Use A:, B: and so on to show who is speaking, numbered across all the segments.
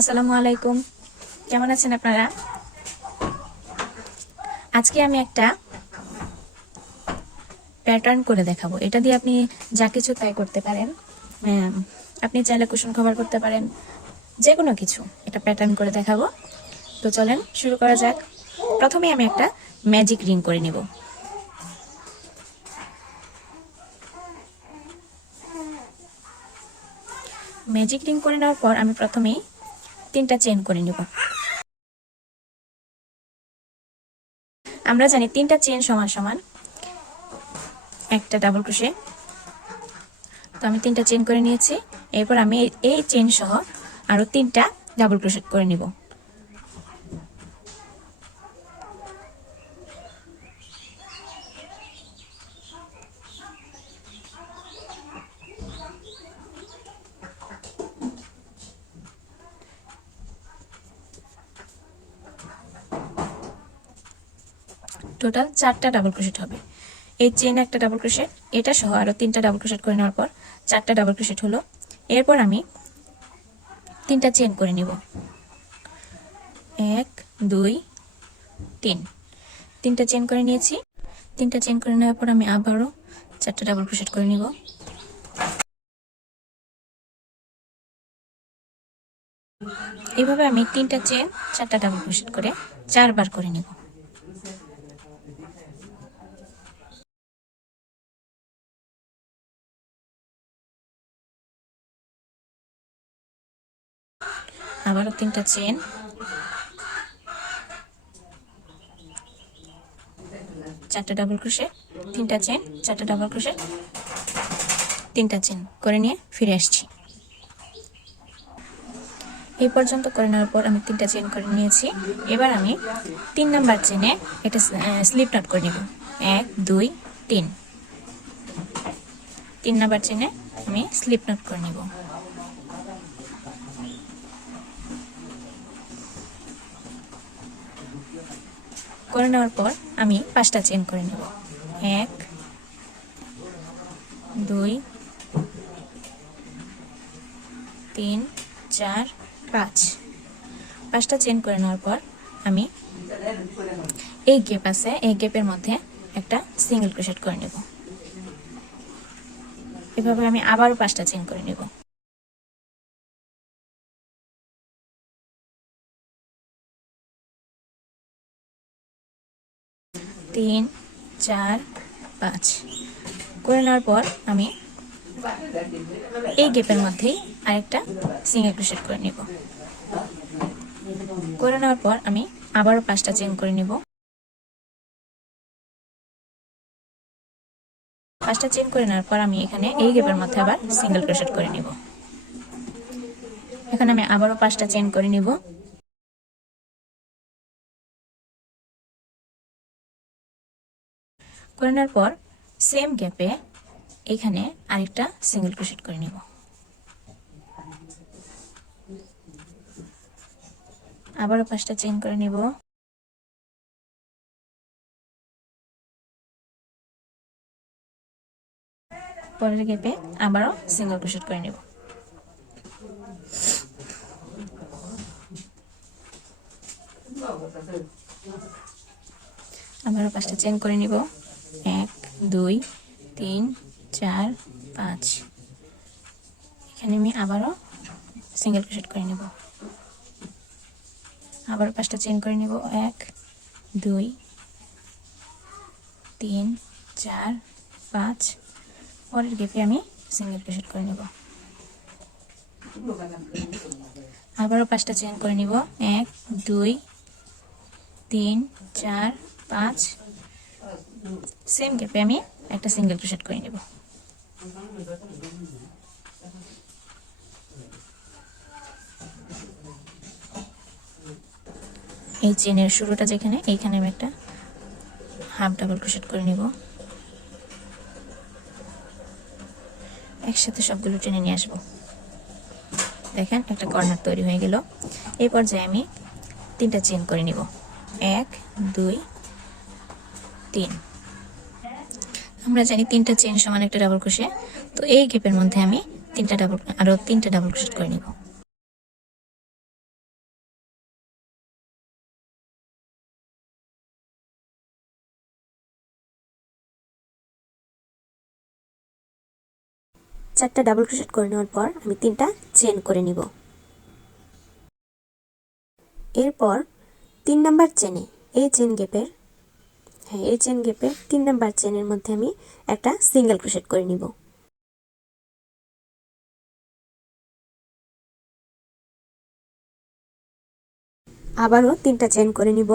A: আসসালামু আলাইকুম। কেমন আছেন আপনারা? আজকে আমি একটা প্যাটার্ন করে দেখাবো। এটা দিয়ে আপনি যা কিছু তাই করতে পারেন আপনি চাইলে কুশন কভার করতে পারেন যে কোনো কিছু এটা প্যাটার্ন করে দেখাবো। তো চলেন, শুরু করা যাক। প্রথমে আমি একটা ম্যাজিক রিং করে নিব। ম্যাজিক রিং করে নেওয়ার পর আমি প্রথমেই তিনটা চেন করে নিব। আমরা জানি তিনটা চেন সমান সমান। একটা ডাবল ক্রোশে তো আমি তিনটা চেন করে নিয়েছি। এরপর আমি এই- চেন সহ আরও তিনটা ডাবল ক্রোশে করে নিব। টোটাল চারটা ডাবল ক্রোশেট হবে। এই চেন একটা ডাবল ক্রোশেট এটা সহ আরও তিনটা ডাবল ক্রোশেট করে নেওয়ার পর চারটা ডাবল ক্রোশেট হলো। এরপর আমি তিনটা চেন করে নিব। এক, দুই, তিন। তিনটা চেন করে নিয়েছি। তিনটা চেন করে নেওয়ার পর আমি আবারও চারটা ডাবল ক্রোশেট করে নিব। এইভাবে আমি তিনটা চেন চারটা ডাবল ক্রোশেট করে চারবার করে নিব। আবারও তিনটা চেন। চারটা ডাবল ক্রোশে তিনটা চেন, চারটা ডাবল ক্রোশে তিনটা চেন করে নিয়ে ফিরে আসছি। এই পর্যন্ত করে নেওয়ার পর আমি তিনটা চেন করে নিয়েছি। এবার আমি তিন নাম্বার চেনে একটা স্লিপ নট করে নেব। এক, দুই, তিন। তিন নাম্বার চেনে আমি স্লিপ নট করে নেব। করে নেওয়ার পর আমি পাঁচটা চেন করে নেব। এক, দুই, তিন, চার, পাঁচ। পাঁচটা চেন করে নেওয়ার পর আমি এই গেপ আছে, এই গেপের মধ্যে একটা সিঙ্গেল ক্রোশেট করে নেব। এভাবে আমি আবারও পাঁচটা চেন করে নেব। তিন, চার, পাঁচ। করে নেওয়ার পর আমি এই গেপের মধ্যেই আরেকটা সিঙ্গেল ক্রোশেট করে নিব। করে নেওয়ার পর আমি আবারও পাঁচটা চেন করে নিব। পাঁচটা চেন করে নেওয়ার পর আমি এখানে এই গেপের মধ্যে আবার সিঙ্গেল ক্রোশেট করে নিব। এখন আমি আবারও পাঁচটা চেন করে নিব। করে নেওয়ার পর সেম গ্যাপে এখানে আরেকটা সিঙ্গেল ক্রোশেট করে নিব। আবারও পাঁচটা চেন করে নিব। পরের গ্যাপে আবারও সিঙ্গেল ক্রোশেট করে নিব। আবারও পাঁচটা চেন করে নিব। এক, দুই, তিন, চার, পাঁচ। এখানে আমি আবারও সিঙ্গেল ক্রোশেট করে নেব। আবারও পাঁচটা চেন করে নেব। এক, দুই, তিন, চার, পাঁচ। পরের গেপে আমি সিঙ্গেল ক্রোশেট করে নেব। আবারও পাঁচটা চেন করে নিব। এক, দুই, তিন, চার, পাঁচ। সেম গ্যাপে আমি একটা সিঙ্গেল ক্রোশেট করে নেব। এই চেনের শুরুটা যেখানে, এইখানে আমি একটা হাফ ডাবল ক্রোশেট করে নিব। একসাথে সবগুলো টেনে নিয়ে আসব। দেখেন, একটা কর্নার তৈরি হয়ে গেল। এই পর্যায়ে আমি তিনটা চেন করে নিব। এক, দুই, তিন। আমরা জানি তিনটা চেন সমান একটা ডাবল ক্রোশে তো এই গেপের মধ্যে আমি তিনটা ডাবল আরও তিনটা ডাবল ক্রোশেট করে নিব।
B: চারটা ডাবল ক্রোশেট করে নেওয়ার পর আমি তিনটা চেন করে নিব। এরপর তিন নাম্বার চেনে এই চেন গেপের হ্যাঁ এই চেন গ্যাপের তিন নাম্বার চেনের মধ্যে আমি একটা সিঙ্গেল ক্রোশেট করে নিব। আবারও তিনটা চেন করে নিব।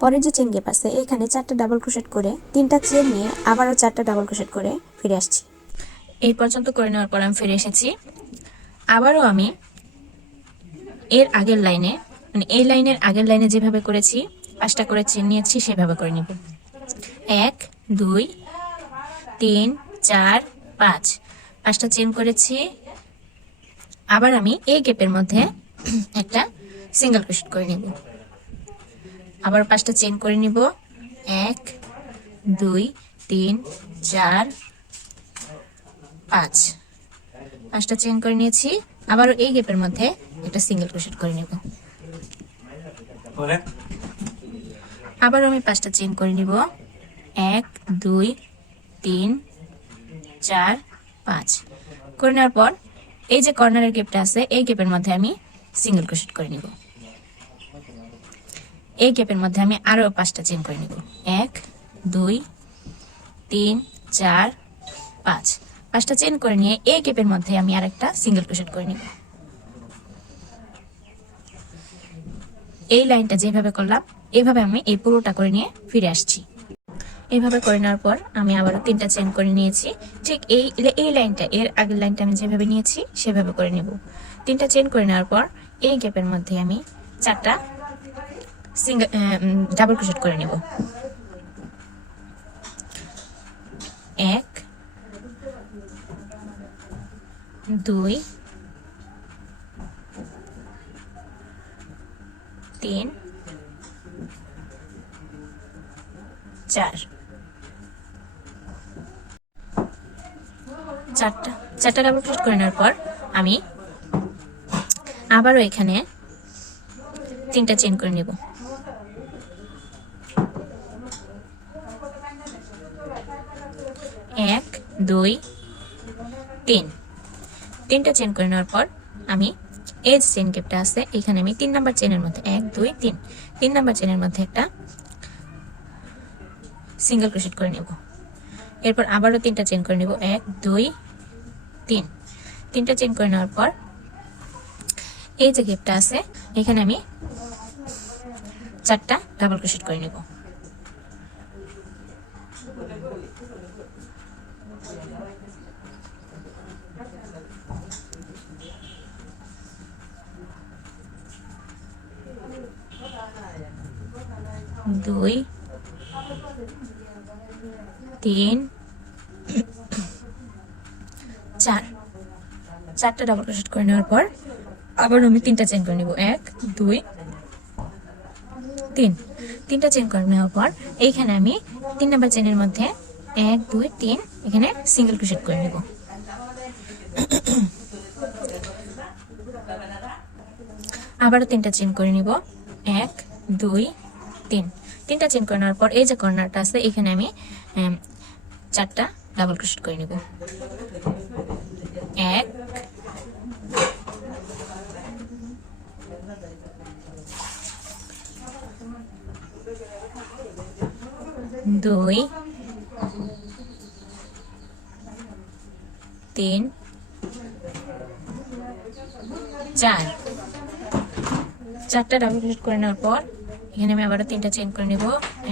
B: পরের যে চেন গেপ আছে, এখানে চারটা ডাবল ক্রোশেট করে তিনটা চেন নিয়ে আবারও চারটা ডাবল ক্রোশেট করে ফিরে আসছি।
A: এই পর্যন্ত করে নেওয়ার পর আমি ফিরে এসেছি। আবারও আমি এর আগের লাইনে মানে এই লাইনের আগের লাইনে যেভাবে করেছি, পাঁচটা করে চেন নিয়েছি, সেভাবে করে নিব। এক, দুই, তিন, চার, পাঁচ। পাঁচটা চেন করেছি। আবার আমি এই গেপের মধ্যে একটা সিঙ্গেল ক্রোশেট করে নিব। আবার পাঁচটা চেন করে নিব। এক, দুই, তিন, চার, পাঁচ। পাঁচটা চেন করে নিয়েছি। আবারও এই গ্যাপের মধ্যে একটা সিঙ্গেল ক্রোশেট করে নেব। আবারও আমি পাঁচটা চেন করে নিব। এক দুই তিন চার পাঁচ। করে নেওয়ার পর এই যে কর্নারের গেপটা আছে এই গেপের মধ্যে আমি সিঙ্গেল ক্রোশেট করে নিব। এই গেপের মধ্যে আমি আরও পাঁচটা চেন করে নিব। এক দুই তিন চার পাঁচ। পাঁচটা চেন করে নিয়ে এই গ্যাপের মধ্যে আমি আরেকটা সিঙ্গেল ক্রোশেট করে নিব। এই লাইনটা যেভাবে করলাম এইভাবে আমি এই পুরোটা করে নিয়ে ফিরে আসছি। এইভাবে করে নেওয়ার পর আমি আবারও তিনটা চেন করে নিয়েছি। ঠিক এই এই লাইনটা, এর আগের লাইনটা আমি যেভাবে নিয়েছি, সেভাবে করে নেব। তিনটা চেন করে নেওয়ার পর এই গ্যাপের মধ্যে আমি চারটা সিঙ্গেল ডাবল ক্রোশেট করে নেব এক দুই, তিন, চার। চারটা চারটা ডাবল ক্রোশেট করে নেওয়ার পর আমি আবারও এখানে তিনটা চেন করে নেব। এক, দুই, তিন। তিনটা চেন করে নেওয়ার পর আমি এই যে চেন গ্যাপটা আছে, এখানে আমি তিন নাম্বার চেনের মধ্যে এক, দুই, তিন। তিন নাম্বার চেনের মধ্যে একটা সিঙ্গেল ক্রোশেট করে নেব। এরপর আবারও তিনটা চেন করে নেব, এক, দুই, তিন। তিনটা চেন করে নেওয়ার পর এই যে গ্যাপটা আছে, এখানে আমি চারটা ডাবল ক্রোশেট করে নেব। দুই, তিন, চার। চারটা ডাবল ক্রোশেট করে নেওয়ার পর আবার আমি তিনটা চেন করে নেব। এক, দুই, তিন। তিনটা চেন করে নেওয়ার পর এইখানে আমি তিন নাম্বার চেনের মধ্যে এক, দুই, তিন এখানে সিঙ্গেল ক্রোশেট করে নেব। আবারও তিনটা চেন করে নিব। এক, দুই তিন, তিনটা চেন করে নেওয়ার পর এই যে কর্নারটা আছে, এখানে আমি চারটা ডাবল ক্রোশেট করে নিব। এক, দুই, তিন, চার। চারটা ডাবল ক্রোশেট করে নেওয়ার পর এখানে আমি আবারও তিনটা চেন করে নেব।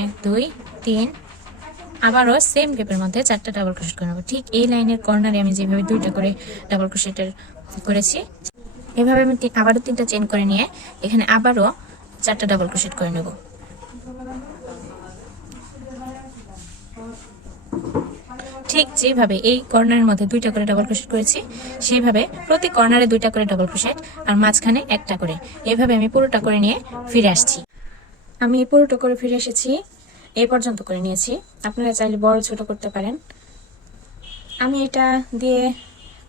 A: এক, দুই, তিন। আবারও সেম গ্যাপের মধ্যে চারটা ডাবল ক্রোশেট করে নেব। ঠিক এই লাইনের কর্নারে আমি যেভাবে দুইটা করে ডাবল ক্রোশেটের করেছি, এভাবে আমি আবারও তিনটা চেন করে নিয়ে এখানে আবারও চারটা ডাবল ক্রোশেট করে নেব। ঠিক যেভাবে এই কর্নারের মধ্যে দুইটা করে ডাবল ক্রোশেট করেছি সেইভাবে প্রতি কর্নারে দুইটা করে ডাবল ক্রোশেট আর মাঝখানে একটা করে। এভাবে আমি পুরোটা করে নিয়ে ফিরে আসছি। আমি পুরোটা করে ফিরে এসেছি। এই পর্যন্ত করে নিয়েছি। আপনারা চাইলে বড় ছোট করতে পারেন। আমি এটা দিয়ে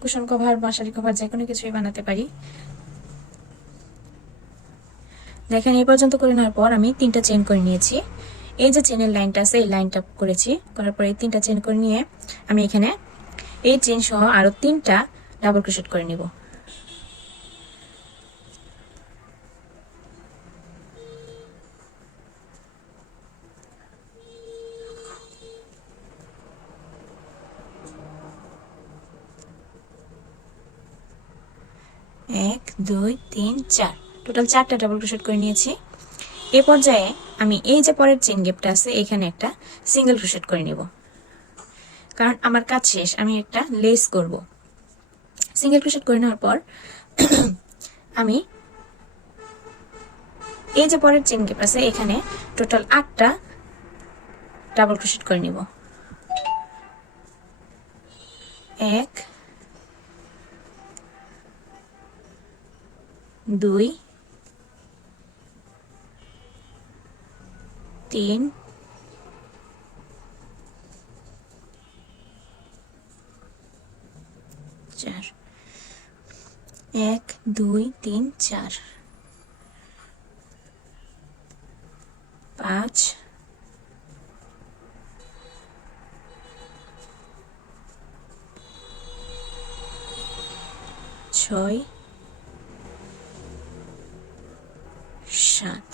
A: কুশন কভার, মশারি কভার যে কোনো কিছুই বানাতে পারি। দেখেন এই পর্যন্ত করে নেওয়ার পর আমি তিনটা চেন করে নিয়েছি। এই যে চেনের লাইনটা আছে, এই লাইনটা করেছি। করার পরে এই তিনটা চেন করে নিয়ে আমি এখানে এই চেন সহ আরও তিনটা ডাবল ক্রোশেট করে নিব। এক, দুই, তিন, চার। টোটাল চারটা ডাবল ক্রোশেট করে নিয়েছি। এ পর্যায়ে আমি এই যে পরের চেন গেপটা আছে, এখানে একটা সিঙ্গেল ক্রোশেট করে নিব। কারণ আমার কাজ শেষ, আমি একটা লেস করব। সিঙ্গেল ক্রোশেট করে নেওয়ার পর আমি এই যে পরের চেন গেপ আছে, এখানে টোটাল আটটা ডাবল ক্রোশেট করে নিব। এক দুই তিন চার। এক দুই তিন চার। পাঁচ ছয় সাত।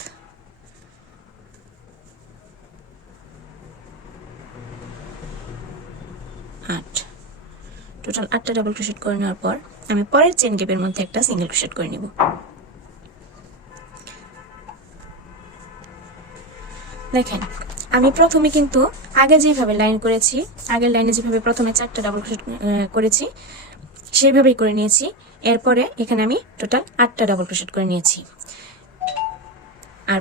A: আট। টোটাল আটটা ডাবল ক্রোশেট করে নেওয়ার পর আমি পরের চেন গেপের মধ্যে একটা সিঙ্গেল ক্রোশেট করে নিব। দেখেন, আমি প্রথমে কিন্তু আগে যেভাবে লাইন করেছি, আগের লাইনে যেভাবে প্রথমে চারটা ডাবল ক্রোশেট করেছি, সেইভাবেই করে নিয়েছি। এরপরে এখানে আমি টোটাল আটটা ডাবল ক্রোশেট করে নিয়েছি। আর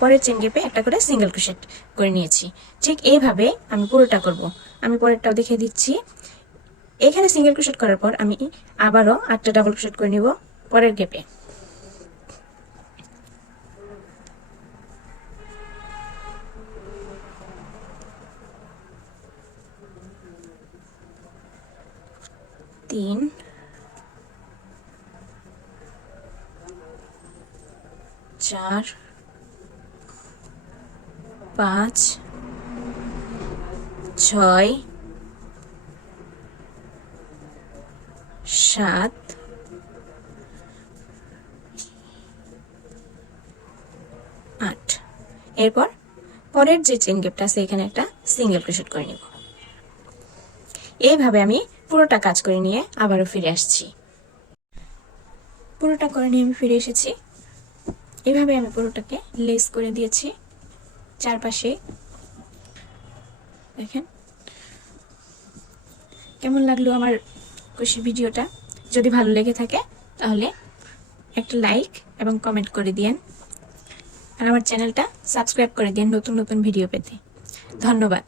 A: পরের চেন গেপে একটা করে সিঙ্গেল ক্রোশেট করে নিয়েছি। ঠিক এইভাবে আমি পুরোটা করব। আমি পরেরটাও দেখিয়ে দিচ্ছি। এখানে সিঙ্গেল ক্রোশেট করার পর আমি আবারও আটটা ডাবল ক্রোশেট করে নিব পরের গেপে তিন। চার। পাঁচ, ছয়, সাত, আট। এরপর পরের যে চেন গেপটা আছে, এখানে একটা সিঙ্গেল ক্রোশেট করে নিব। এইভাবে আমি পুরোটা কাজ করে নিয়ে আবারও ফিরে আসছি। পুরোটা করে নিয়ে আমি ফিরে এসেছি। এভাবে আমি পুরোটাকে লেস করে দিয়েছি। চারপাশে। দেখেন। কেমন লাগল আমার খুশি ভিডিওটা? যদি ভালো লেগে থাকে, তাহলে একটা লাইক এবং কমেন্ট করে দিয়েন। আর আমার চ্যানেলটা সাবস্ক্রাইব করে দিন নতুন নতুন ভিডিও পেতে। ধন্যবাদ।